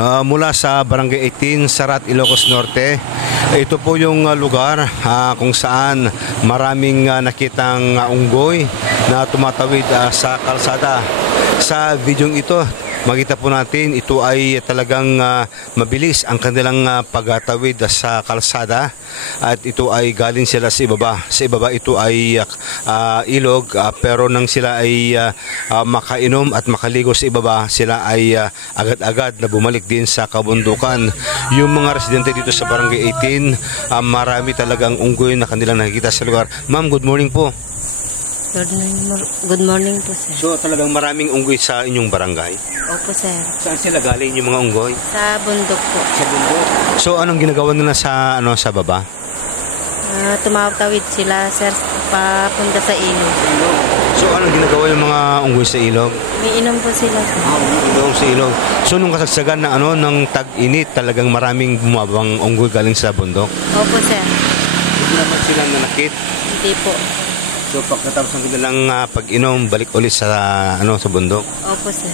mula sa Barangay 18, Sarat, Ilocos Norte. Ito po yung lugar kung saan maraming nakitang unggoy na tumatawid sa kalsada. Sa videong ito, makita po natin ito ay talagang mabilis ang kanilang pagtawid sa kalsada at ito ay galing sila sa ibaba. Sa ibaba ito ay ilog pero nang sila ay makainom at makaligo sa ibaba, sila ay agad-agad na bumalik din sa kabundukan. Yung mga residente dito sa Barangay 18, marami talagang unggoy na kanilang nakikita sa lugar. Ma'am, good morning po. Good morning po, sir. So talagang maraming unggoy sa inyong barangay? Opo, sir. Saan sila galing yung mga unggoy? Sa bundok po. Sa bundok. So anong ginagawa nila sa sa baba? Tumatawid sila, sir, papunta sa ilog. So anong ginagawa yung mga unggoy sa ilog? May inom po sila, sir. Inom sa ilog. So nung kasagsagan na ng tag-init, talagang maraming bumabang unggoy galing sa bundok? Opo, sir. Hindi naman sila nanakit? Hindi po. So pagkatapos ng kanilang pag-inom, balik ulit sa sa bundok? Opo, sir.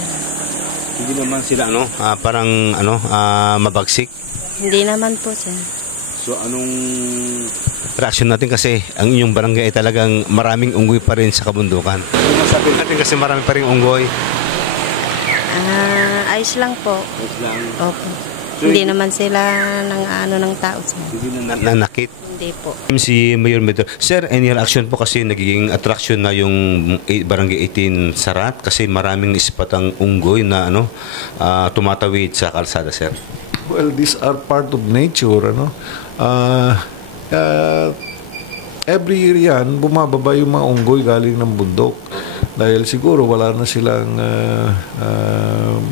Hindi naman sila parang mabagsik? Hindi naman po, sir. So anong reaksyon natin kasi ang inyong barangay ay talagang maraming unggoy pa rin sa kabundukan? Masabi natin kasi marami pa rin unggoy. Ayos lang po. Ayos lang. Opo. So, hindi naman sila ng tao, sir. Hindi na nanakit? Hindi po. Si Mayor Medro. Sir, any reaction po kasi nagiging attraction na yung Barangay 18 Sarat kasi maraming ispatang unggoy na tumatawid sa kalsada, sir. Well, these are part of nature, every year yan, bumababa yung mga unggoy galing ng bundok. Dahil siguro wala na silang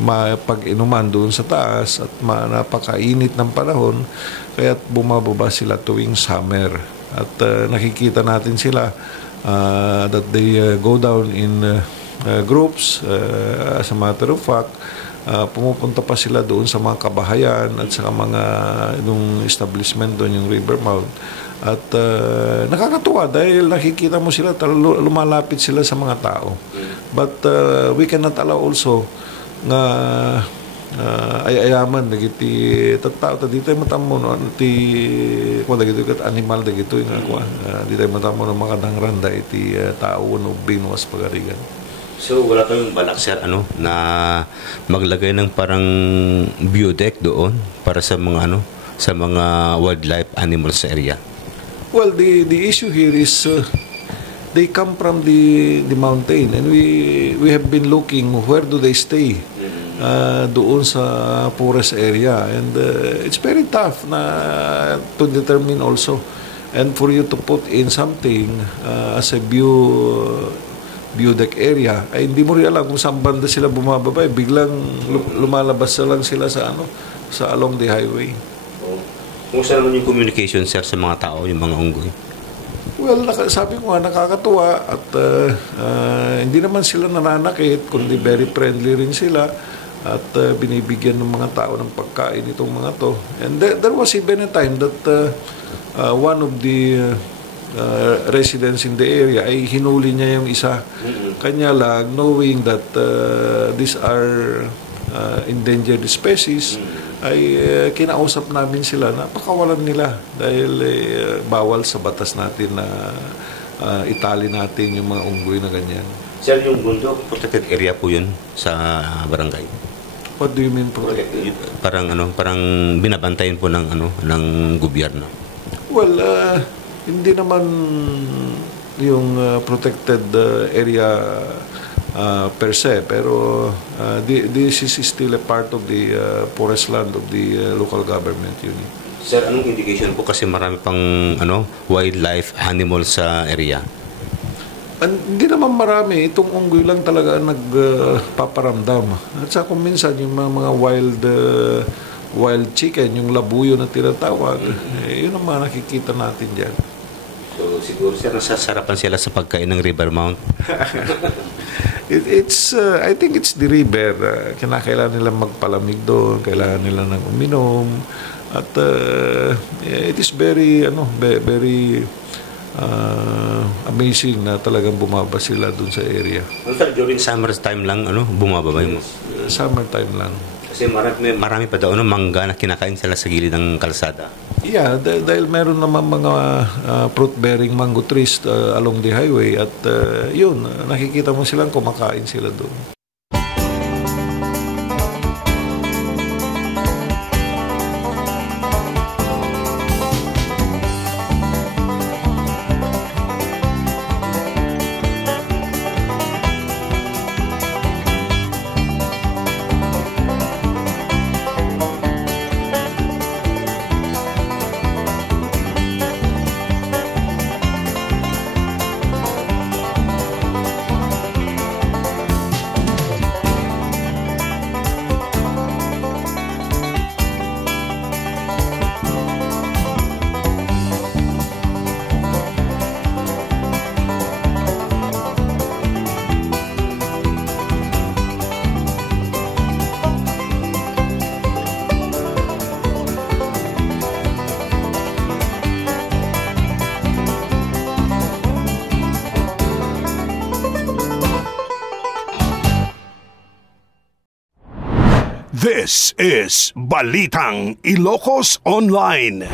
mapag-inuman doon sa taas at napakainit ng panahon, kaya't bumababa sila tuwing summer. At nakikita natin sila that they go down in groups. As a matter of fact, pumupunta pa sila doon sa mga kabahayan at sa mga yung establishment doon, yung river mouth. At nakakatuwa dahil nakikita mo sila, lumalapit sila sa mga tao. But we cannot allow also nga ayaman dagiti tattao dito ay matamo ti kung dagito kat animal dagito nga kuan dito ay matamo ng mga dangranda iti tao no binwas pagarigan. So wala kayong balak, sir, na maglagay ng parang biodeck doon para sa mga sa mga wildlife animals sa area? Well, the issue here is they come from the mountain and we have been looking where do they stay doon sa forest area, and it's very tough na to determine also, and for you to put in something as a biodeck area ay hindi mo rin alam kung saan banda sila bumababa, biglang lumalabas na lang sila sa sa along the highway. Kumusta naman yung communication, sir, sa mga tao, yung mga unggoy? Well, sabi ko nga, nakakatuwa at hindi naman sila nananakit, kundi very friendly rin sila at binibigyan ng mga tao ng pagkain itong mga to. And there was even a time that one of the residents in the area ay hinuli niya yung isa. Kanya lang, knowing that these are endangered species, ay kinausap namin sila na pakawalan nila dahil bawal sa batas natin na itali natin yung mga unggoy na ganyan. Sir, yung bundok, protected area po yun sa barangay? What do you mean protected? Parang parang binabantayan po ng gobyerno. Well, hindi naman yung protected area per se, pero this is still a part of the forest land of the local government unit. Sir, anong indication po kasi marami pang wildlife animals sa area? Hindi naman marami, itong unggoy lang talaga nagpaparamdam. At sa kung minsan yung mga wild chicken, yung labuyo na tinatawag, yun ang mga nakikita natin dyan. So siguro, sir, nasasarapan sila sa pagkain ng river mount? I think it's the river. Kinakailangan nila magpalamig doon, kailangan nila nang uminom. At it is very amazing na talagang bumaba sila doon sa area. Sir, during summer time lang bumaba ba yun? Summer time lang. Kasi marami pa daw mangga na kinakain sila sa gilid ng kalsada. Yeah, dahil meron naman mga fruit-bearing mango trees along the highway at yun, nakikita mo silang kumakain sila doon. This is Balitang Ilocos Online.